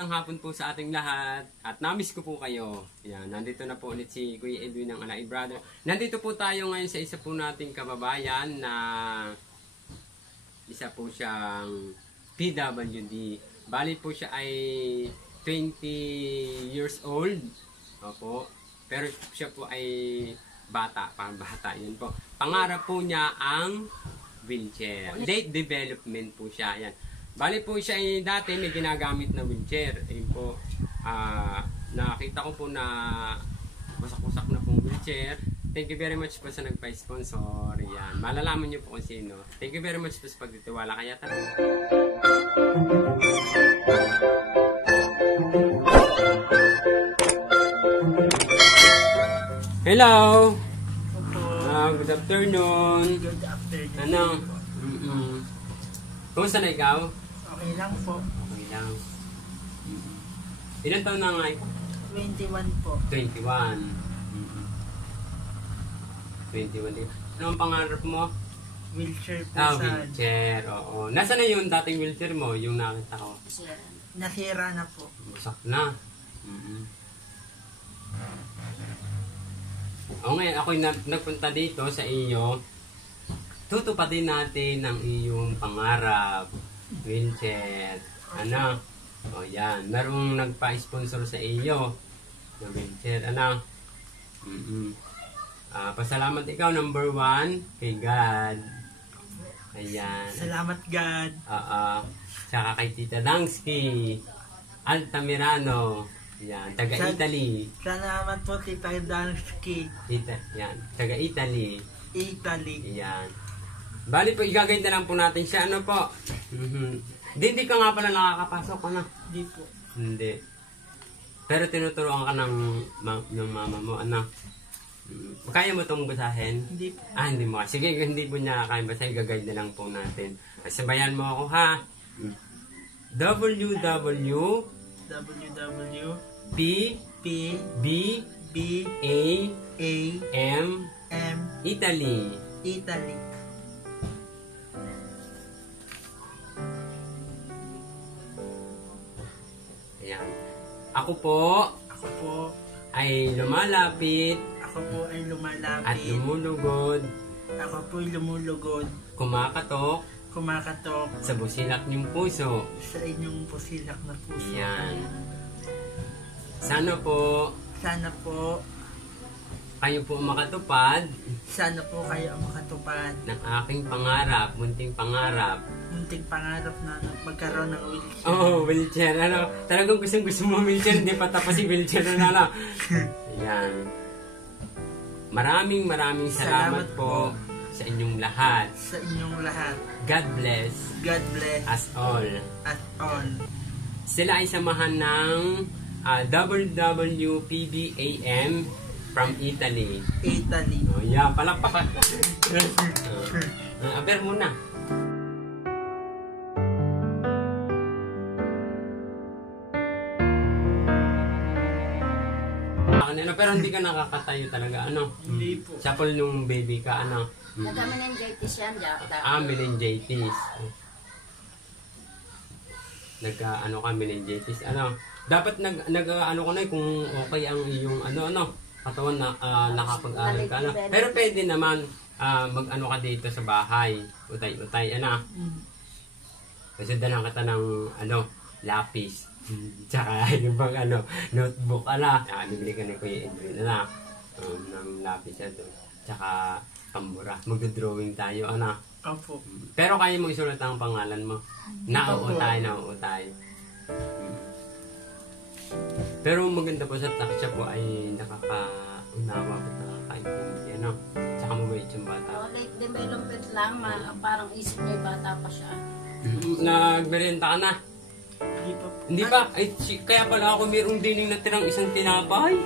Ang hapon po sa ating lahat at namiss ko po kayo. Yan, nandito na po ulit si Kuya Edwin ng Alay Brother. Nandito po tayo ngayon sa isa po nating kababayan na isa po siyang PWD. Bali po siya ay 20 years old. Opo. Pero siya po ay bata, pang bata. Yun po. Pangarap po niya ang wheelchair. Late development po siya. Yan. Bali po siya ay dati may ginagamit na wheelchair. Ayun po, nakita ko po na wasak-wasak na pong wheelchair. Thank you very much po sa nagpa-sponsor. Yan. Malalaman niyo po kung sino. Thank you very much po sa pagtitiwala. Kaya tara. Hello! Good afternoon. Good afternoon. Ano? Kumusta na ikaw? Okay lang po. Okay lang. Ilan taon na nga? 21 po. 21. 21. Ano ang pangarap mo? Wheelchair po Wheelchair. Oo. Nasaan na yung dating wheelchair mo? Yung nakita ko. Nasira na po. Busak na. O ngayon, ako'y nagpunta dito sa iyo. Tutupadin natin ang iyong pangarap. Wheelchair. Ano? O yan. Merong nagpa-sponsor sa iyo ng wheelchair. Ano? Pasalamat ikaw, number 1, kay God. Ayan. Salamat God. Tsaka kay Tita Dangsky. Altamirano. Yan. Taga-Italy. Salamat po Tita Dansky. Yan. Taga-Italy. Italy. Yan. Bali po, igagayad na lang po natin siya. Ano po? Hindi ka nga pala nakakapasok. Ano? Hindi po. Hindi. Pero tinuturuan ka ng mama mo. Ano? Kaya mo itong basahin? Hindi po. Hindi mo. Sige, hindi po niya kaya basahin. Igagayad na lang po natin. Sabayan mo ako ha. www P B A M Italy. Ayan. Ako po ay lumalapit at lumulugod. Ako po ay lumulugod. Kumakatok sa busilak niyong puso. Sa inyong busilak na puso. Ayan. Sana po kayo po makatupad. Sana po kayo ang makatupad ng aking pangarap, munting pangarap. Munting pangarap na magkaroon ng wheelchair. Wheelchair. Ano? Talagang gusto mo wheelchair, hindi pa tapos si wheelchair na. Ayan. Maraming salamat po sa inyong lahat. God bless. Us all. Sila ay samahan ng WWPBAM from Italy. Yan, palakpak. Aber muna. Pero hindi ka nakakatayo talaga, ano? Hindi po. Sapol nung baby ka, ano? Nagka-meningitis yan, meningitis. Nagka-ano ka, meningitis. Ano? Dapat nag-ano ko na kung okay ang iyong katawan na nakapag-aral ka. Ano? Pero pwede naman mag-ano ka dito sa bahay. Utay-utay, ano? Kasi dalang kita ng, lapis. Tsaka yung bang notebook, bibili ka na Kuya Edwin, ng lapis ito. Tsaka pambura. Magdodrawing tayo, Opo. Pero kaya mo isulat ang pangalan mo. Nauutay. Pero maganda po sa taksya po ay nakakaunawa at nakakaintindi, Tsaka mabait yung bata. Late development lang, parang isip niya yung bata pa siya. Nagmerenta ka na? Hindi pa. Kaya pala ako mayroong dining natirang isang tinapay.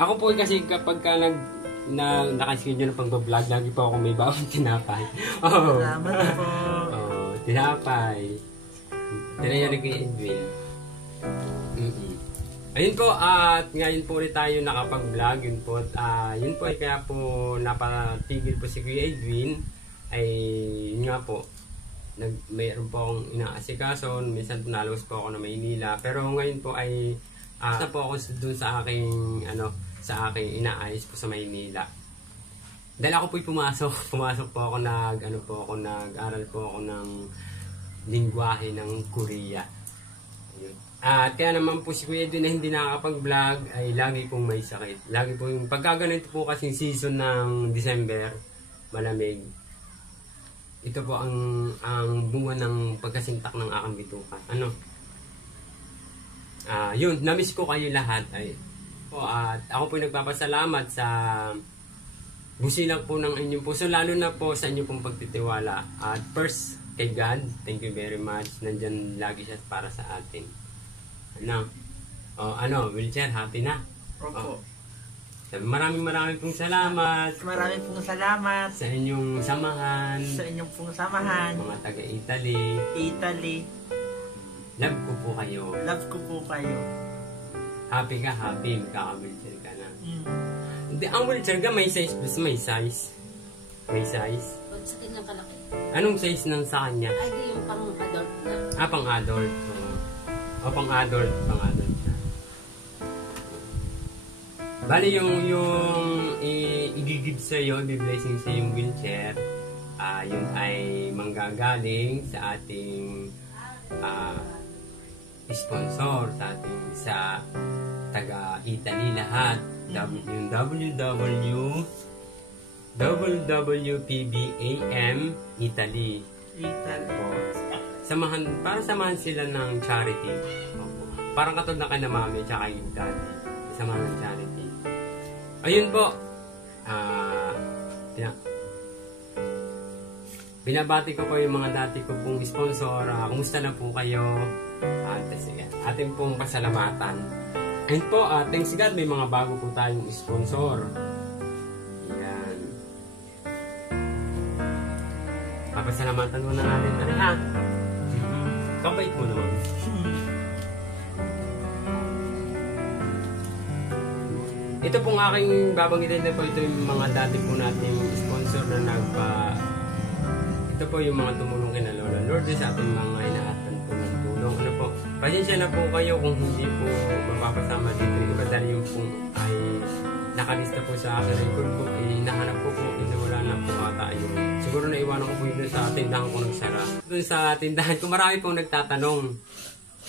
Ako po kasi kapag ka nakaschedule na pag-vlog, lagi po ako may bawang tinapay. Salamat po. Tinapay. Tinayari kay Edwin. Ayun po, at ngayon po ulit tayo nakapag-vlog. Yun po ay kaya po napatigil po si Kuya Edwin. Ay yun nga po, mayroon po akong inaasikaso, minsan po nalabas po ako na Maynila, pero ngayon po ay na po ako dun sa aking sa aking inaayos po sa Maynila. Dahil ako po'y pumasok po ako nag-aral po ako ng lingwahe ng Korea. Ayun. At kaya naman po si Kuya Edwin na hindi nakakapag-vlog ay lagi pong may sakit. Lagi po yung pagkaganito po kasing season ng December, malamig. Ito po ang bunga ng pagkasintak ng aking bituka. Yun, namiss ko kayo lahat. At ako po nagpapasalamat sa busilak po ng inyong puso, lalo na po sa inyong pong pagtitiwala. At first, kay God, thank you very much. Nandyan lagi siya para sa atin. Wheelchair, happy na? Opo. Maraming pong salamat. Maraming pong salamat Sa inyong samahan. sa inyong pong samahan. Mga taga-Italy. Italy. Love ko po kayo. Love ko po kayo. Happy ka, happy. Magkaka-wheelchair ka na. Mm. Hindi, ang wheelchair ka may size plus may size. May size. Ba't sa kanyang kalaki? Anong size ng sa kanya? Ay, di yung pang-adult na. Pang-adult. Pang-adult. Pang-adult siya. Bali yung i-give sa'yo, i-blessing sa yung wheelchair, yun ay manggagaling sa ating sponsor, sa taga-Italy lahat. Yung WWPBAM Italy. Para samahan sila ng charity. Parang katulad na kay na mami tsaka yung daddy. Samahan ng charity. Ayun po. Binabati ko po yung mga dati ko pong sponsor. Kumusta na po kayo? Atin pong pasalamatan. And po, thanks God, may mga bago po tayong sponsor. Yan. Papasalamatan muna natin. Kabait mo naman. Ito pong aking babanggitin na po, ito yung mga dati po nating sponsor na ito po yung mga tumulong kina Lola Lourdes sa ating mga inaatan po ng tulong. Pasensya na po kayo kung hindi po mapapasama dito. Iba dahil yung po ay nakalista po sa akin record ko. Hinahanap ko po, wala na po ata yun. Siguro naiwanan ko po yun sa tindahan ko nagsara. Doon sa tindahan ko, marami pong nagtatanong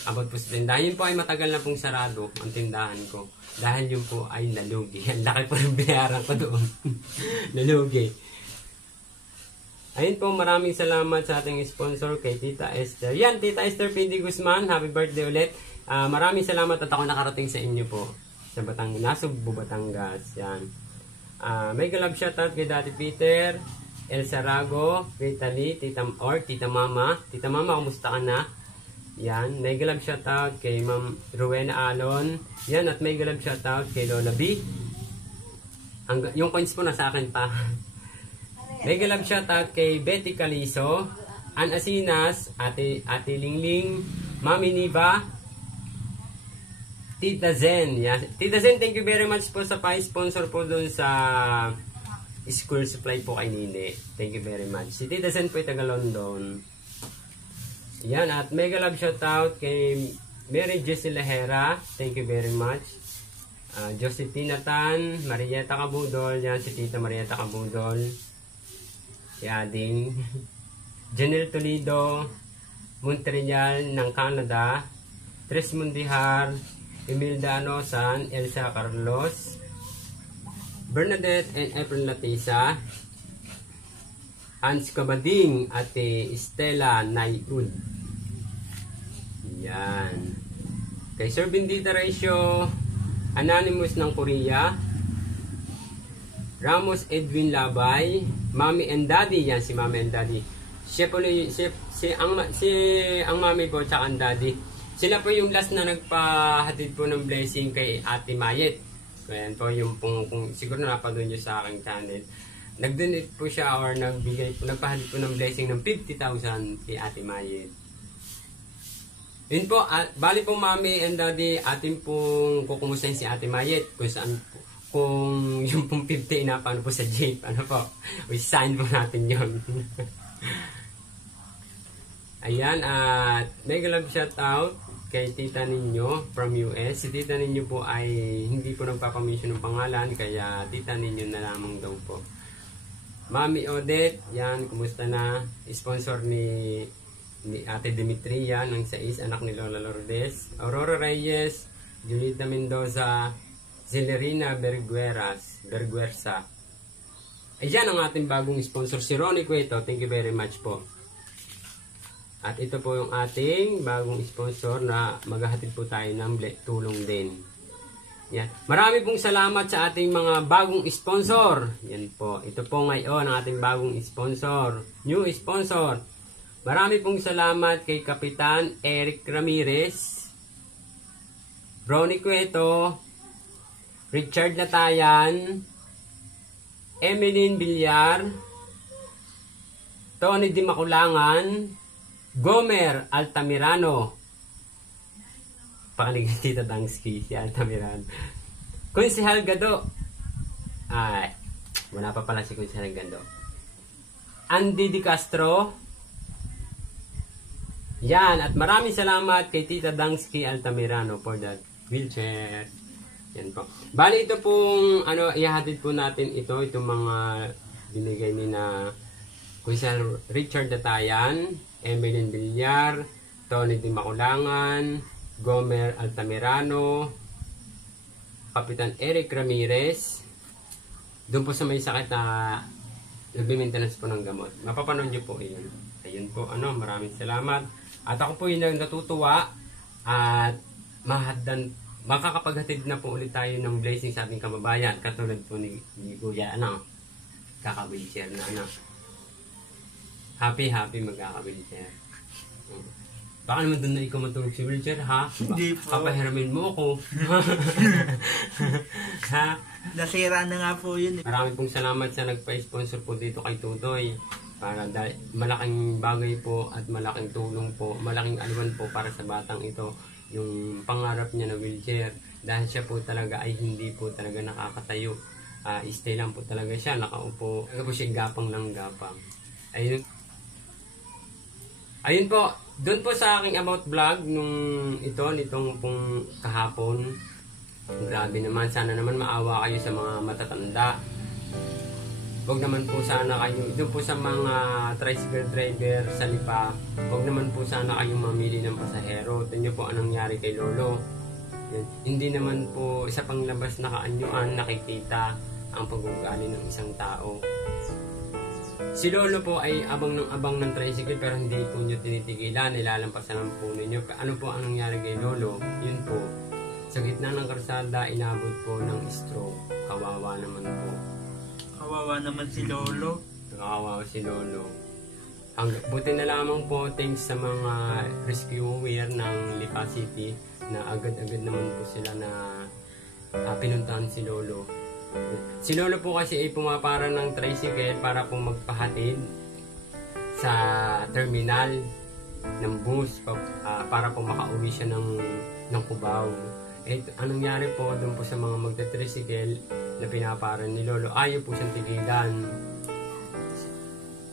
about po sa tindahan. Yun po ay matagal na pong sarado ang tindahan ko. Dahil yun po ay nalugi. Ang laki po ng binayaran ko doon. Nalugi. Ayun po, maraming salamat sa ating sponsor kay Tita Esther. Yan, Tita Esther P.D. Guzman. Happy birthday ulit. Maraming salamat at ako nakarating sa inyo po. Sa Nasugbu, Batangas. Yan. May galab shoutout kay Dati Peter, El Sarago, Rita Lee, Tita Mama. Tita Mama, kumusta ka na? Yan. May galab shoutout kay Ma'am Rowena Alon. Yan. At may galab shoutout kay Lola B. Yung coins po nasa akin pa. May galab shoutout kay Betty Caliso, Ann Asinas, Ate Lingling, Mami Niva, Tita Zen. Yan. Tita Zen, thank you very much po sa pa-sponsor po dun sa school supply po kay Nine. Thank you very much. Si Tita Zen po ay taga London. Yan. At mega love shoutout kay Mary Jessie Lahera. Thank you very much. Josephine Tan, Marieta Cabudol. Yan, si Tita Marieta Cabudol. Si Ading. Janelle Toledo, Montreal ng Canada. Tres Mundihar, Emilda Anosan, Elsa Carlos, Bernadette and April Latisa, Hans Kabading, Ate Estela Nayud. Yan. Kay Sir Bindita Ratio, Anonymous ng Korea, Ramos Edwin Labay, Mami and Daddy. Yan, si Mami and Daddy. Ang mami po tsaka ang daddy. Sila po yung last na nagpahatid po ng blessing kay Ate Mayet. Ayan po yung kung siguro napanood nyo sa aking channel. Nag-donate po siya or nagpahatid po ng blessing ng 50,000 kay Ate Mayet. Yun po, bali po Mami and Daddy, atin pong kukumustahin si Ate Mayet kung saan po, kung yung pong 50 na paano po sa jeep, ano po, we sign po natin yun. Ayan, at mega love shout out kay tita ninyo from US. Si tita ninyo po ay hindi po nagpapamention ng pangalan, kaya tita ninyo na lamang daw po. Mami Odette, yan, kumusta na? Sponsor ni Ate Demetria ng 6, anak ni Lola Lourdes. Aurora Reyes, Julita Mendoza, Zelerina Berguersa. Ayan ang ating bagong sponsor, si Ronnie Cueto. Thank you very much po. At ito po yung ating bagong sponsor na maghahatid po tayo ng tulong din. Yan. Marami pong salamat sa ating mga bagong sponsor. Yan po. Ito po ngayon ang ating bagong sponsor. New sponsor. Marami pong salamat kay Kapitan Eric Ramirez, Ronnie Cueto, Richard Latayan, Emeline Villar, Tony Di Maculangan, Gomer Altamirano, pakaligan Tita Dangsky, si Altamirano, Konsehal Gado, ay, wala pa pala si Konsehal Gado, Andy Di Castro, yan, at maraming salamat kay Tita Dangsky Altamirano for that wheelchair. Yan po. Bali ito pong, ihahatid po natin itong mga binigay ni na Konsehal Richard Datayan, Emeline Villar, Tony Di Maculangan, Gomer Altamirano, Kapitan Eric Ramirez. Doon po sa may sakit na nagbi-maintenance po ng gamot. Mapapanood nyo po yun. Ayun po, maraming salamat. At ako po yun ang natutuwa at makakapaghatid na po ulit tayo ng blessing sa ating kababayan. Katulad po ni Kuya, kaka-wheelchair na happy magkaka-wheelchair. Baka naman doon na ikaw matulog si wheelchair, ha? Hindi po. Papahiramin mo ako. Ha? Nasira na nga po yun. Maraming pong salamat sa nagpa-sponsor po dito kay Tutoy. Para malaking bagay po at malaking tulong po, malaking alwan po para sa batang ito. Yung pangarap niya na wheelchair. Dahil siya po talaga ay hindi po talaga nakakatayo. Stay lang po talaga siya, nakaupo. Talaga po siya gapang ng gapang. Ayun po, doon po sa aking about vlog nitong pong kahapon. Grabe naman, sana naman maawa kayo sa mga matatanda. Huwag naman po sana kayo, doon po sa mga tricycle driver sa Lipa, huwag naman po sana kayong mamili ng pasahero. Ito nyo po anong nangyari kay Lolo. Yan. Hindi naman po sa panglabas na kaanyuan nakikita ang pag-uugali ng isang tao. Si Lolo po ay abang ng tricycle pero hindi po nyo tinitigilan, nilalampasan ang po ninyo. Ano po ang nangyari kay Lolo? Yun po, sa gitna ng karsada, inabot po ng stroke. Kawawa naman po. Kawawa naman si Lolo. Kawawa si Lolo. Buti na lamang po, thanks sa mga rescuer ng Lipa City, na agad-agad naman po sila na pinuntahan si Lolo. Si Lolo po kasi ay pumapara ng tricycle para po magpahatid sa terminal ng bus para po makauwi siya ng Cubao. Anong nangyari po doon po sa mga magta-tricycle na pinapara ni Lolo, ayaw po siyang tigilan.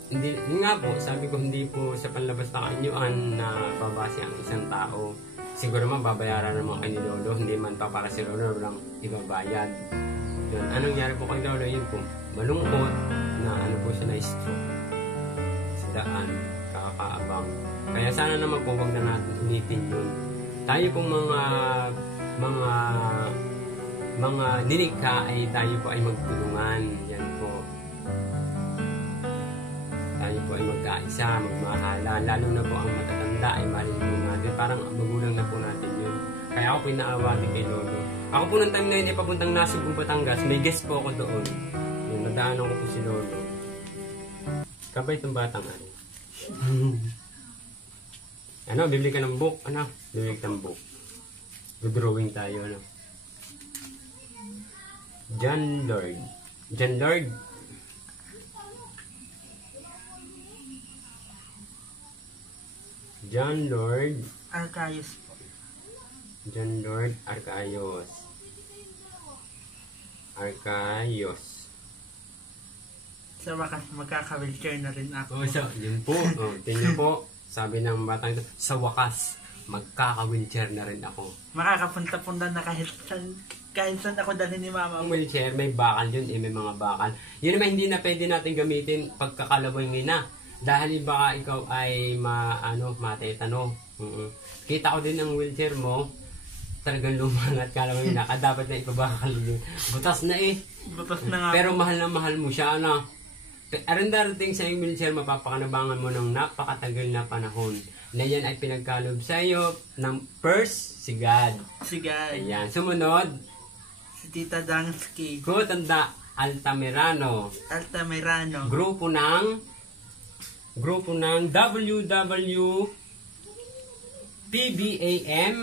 Hindi, yun nga po, sabi ko hindi po sa panlabas na kaanyuan na babase ang isang tao. Siguro man babayaran naman kay ni Lolo, hindi man pa para si Lolo walang ibabayad. Yun. Anong nangyari po kay Lolo? Yun po, malungkot na po siya na-stroke sa daan, kakaabang. Kaya sana naman po wag na natin ulitin yun. Tayo pong mga nilikha ay tayo po ay magtulungan. Yan po. Tayo po ay magkaisa, magmahalan. Lalo na po ang matatanda ay mahalin po natin. Parang magulang na po natin yun. Kaya ako po inaawa din kay Lolo. Ako po ng time na yun ay papuntang Nasugbu, Batangas. May guest po ako doon. Yun, nadaanan ko po si Lolo. Kabay itong batang bibili ka ng book. Bibili ka ng book. Drawing tayo, John Lord. Arcayos po. John Lord Arcayos. Sa wakas, magkaka-wheelchair na rin ako. Yun po. Tingnan po. Sabi ng batang ito, sa wakas, magkaka-wheelchair na rin ako. Makakapunta-punta na kahit saan ako dalhin ni mama Ang mo. wheelchair, may bakal yun, may mga bakal. Yun naman hindi na pwede natin gamitin pagkakalaboy na. Dahil baka ikaw ay matetano. Kita ko din ang wheelchair mo, talagang lumangat ka lang na dapat na ipabakal yun. Butas na eh. Butas na nga. Pero mahal na mahal mo siya, ano? Aron darating sa iyong wheelchair, mapapakanabangan mo ng napakatagal na panahon. Na yan ay pinagkalob sa iyo ng first, si God. Sige. Ayan. Sumunod, Si Tita Dansky. Gotanda Altamirano. Altamirano. Grupo ng WWPBAM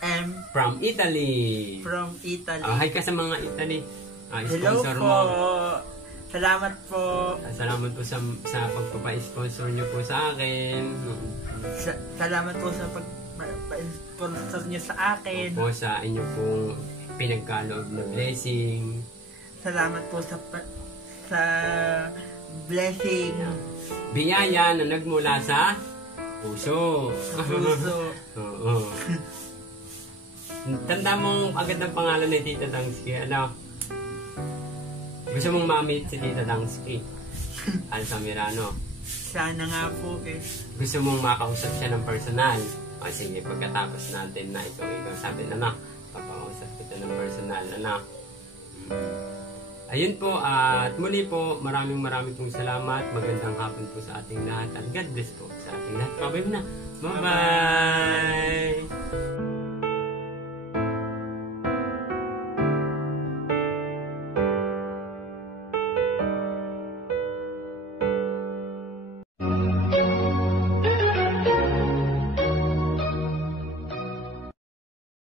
M. from Italy. From Italy. Hi ka sa mga Italy. Hello Sponsor po. mo. Salamat po. Salamat po sa pagpapa-sponsor niyo po sa akin. Salamat po sa pag-sponsor niyo sa akin. Po sa inyo pong pinagkaloob na blessing. Salamat po sa blessing. Biyaya na nagmula sa puso. Puso. Oo. Tanda mong agad ng pangalan ni Tita Dangsky. Ano? Gusto mong ma-meet si Tita Dangsky? Altamirano. Sana nga po eh. Gusto mong makausap siya ng personal? O sige, pagkatapos natin na ikaw sabi na papakausap kita ng personal. Ano? Ayun po, at muli po, maraming pong salamat. Magandang hapon po sa ating lahat. At God bless po sa ating lahat. Bye-bye na. Bye-bye!